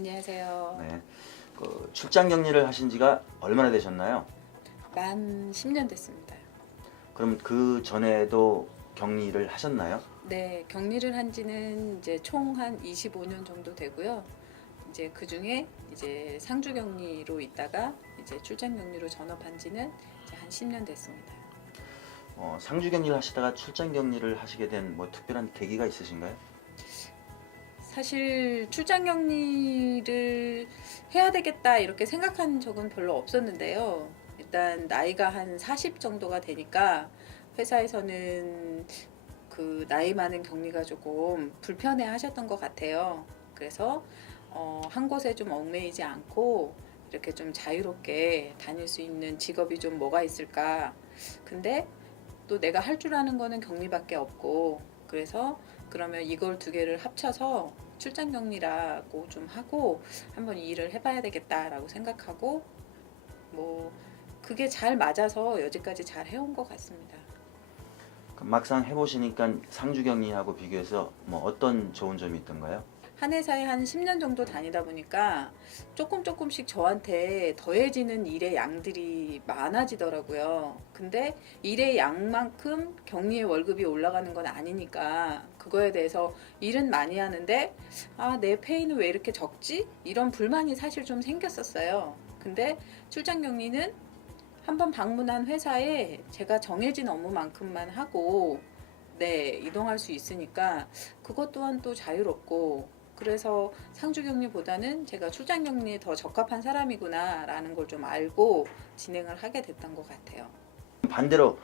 안녕하세요. 네. 출장 격리를 하신 지가 얼마나 되셨나요? 만 10년 됐습니다. 그럼 그 전에도 격리를 하셨나요? 네, 격리를 한 지는 이제 총 한 25년 정도 되고요. 이제 그 중에 이제 상주 격리로 있다가 이제 출장 격리로 전업한 지는 이제 한 10년 됐습니다. 상주 격리를 하시다가 출장 격리를 하시게 된 뭐 특별한 계기가 있으신가요? 사실 출장 격리를 해야 되겠다 이렇게 생각한 적은 별로 없었는데요. 일단 나이가 한 40 정도가 되니까 회사에서는 그 나이 많은 격리가 조금 불편해 하셨던 것 같아요. 그래서 한 곳에 좀 얽매이지 않고 이렇게 좀 자유롭게 다닐 수 있는 직업이 좀 뭐가 있을까. 근데 또 내가 할 줄 아는 거는 격리밖에 없고, 그래서 그러면 이걸 두 개를 합쳐서 출장 격리라고 좀 하고 한번 이 일을 해봐야 되겠다라고 생각하고, 뭐 그게 잘 맞아서 여지까지 잘 해온 것 같습니다. 그럼 막상 해보시니까 상주 격리하고 비교해서 뭐 어떤 좋은 점이 있던가요? 한 회사에 한 10년 정도 다니다 보니까 조금씩 저한테 더해지는 일의 양들이 많아지더라고요. 근데 일의 양만큼 격리의 월급이 올라가는 건 아니니까 그거에 대해서 일은 많이 하는데 내 페이는 왜 이렇게 적지? 이런 불만이 사실 좀 생겼었어요. 근데 출장 격리는 한번 방문한 회사에 제가 정해진 업무만큼만 하고 이동할 수 있으니까 그것 또한 또 자유롭고, 그래서 상주 격리보다는 제가 출장 격리에 더 적합한 사람이구나라는 걸 좀 알고 진행을 하게 됐던 것 같아요. 반대로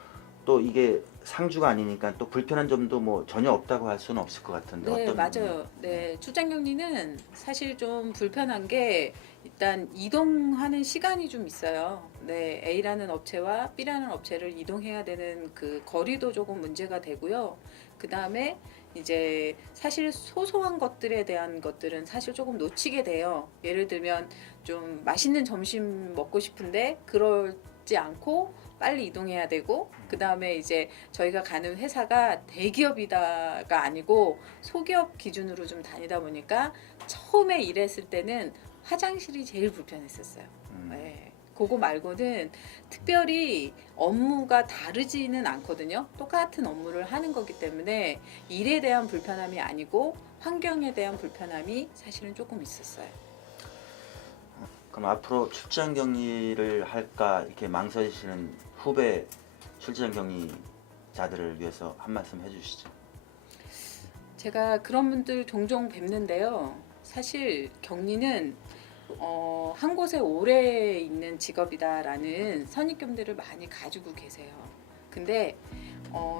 또 이게 상주가 아니니까 또 불편한 점도 뭐 전혀 없다고 할 수는 없을 것 같은데 네, 어떤 맞아요. 네, 출장 격리는 사실 좀 불편한 게 일단 이동하는 시간이 좀 있어요. 네, A라는 업체와 B라는 업체를 이동해야 되는 그 거리도 조금 문제가 되고요. 그 다음에 이제 사실 소소한 것들에 대한 것들은 사실 조금 놓치게 돼요. 예를 들면 좀 맛있는 점심 먹고 싶은데 그러지 않고 빨리 이동해야 되고, 그 다음에 이제 저희가 가는 회사가 대기업이다가 아니고 소기업 기준으로 좀 다니다 보니까 처음에 일했을 때는 화장실이 제일 불편했었어요. 네. 그거 말고는 특별히 업무가 다르지는 않거든요. 똑같은 업무를 하는 거기 때문에 일에 대한 불편함이 아니고 환경에 대한 불편함이 사실은 조금 있었어요. 그럼 앞으로 출장 격리를 할까 이렇게 망설이시는 후배 출장 격리자들을 위해서 한 말씀 해주시죠. 제가 그런 분들 종종 뵙는데요. 사실 격리는 한 곳에 오래 있는 직업이다라는 선입견들을 많이 가지고 계세요. 근데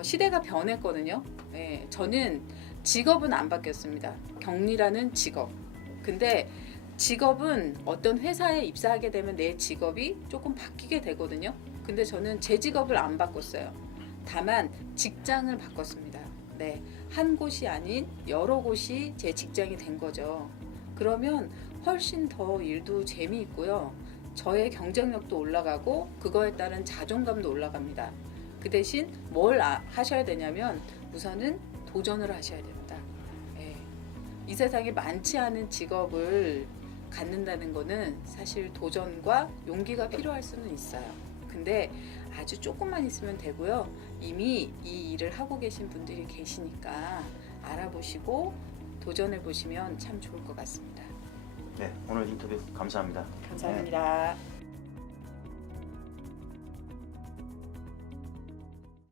시대가 변했거든요. 네, 저는 직업은 안 바뀌었습니다. 격리라는 직업. 근데 직업은 어떤 회사에 입사하게 되면 내 직업이 조금 바뀌게 되거든요. 근데 저는 제 직업을 안 바꿨어요. 다만 직장을 바꿨습니다. 네, 한 곳이 아닌 여러 곳이 제 직장이 된 거죠. 그러면 훨씬 더 일도 재미있고요. 저의 경쟁력도 올라가고 그거에 따른 자존감도 올라갑니다. 그 대신 뭘 하셔야 되냐면 우선은 도전을 하셔야 됩니다. 예. 이 세상에 많지 않은 직업을 갖는다는 거는 사실 도전과 용기가 필요할 수는 있어요. 근데 아주 조금만 있으면 되고요. 이미 이 일을 하고 계신 분들이 계시니까 알아보시고 도전해 보시면 참 좋을 것 같습니다. 네, 오늘 인터뷰 감사합니다. 감사합니다.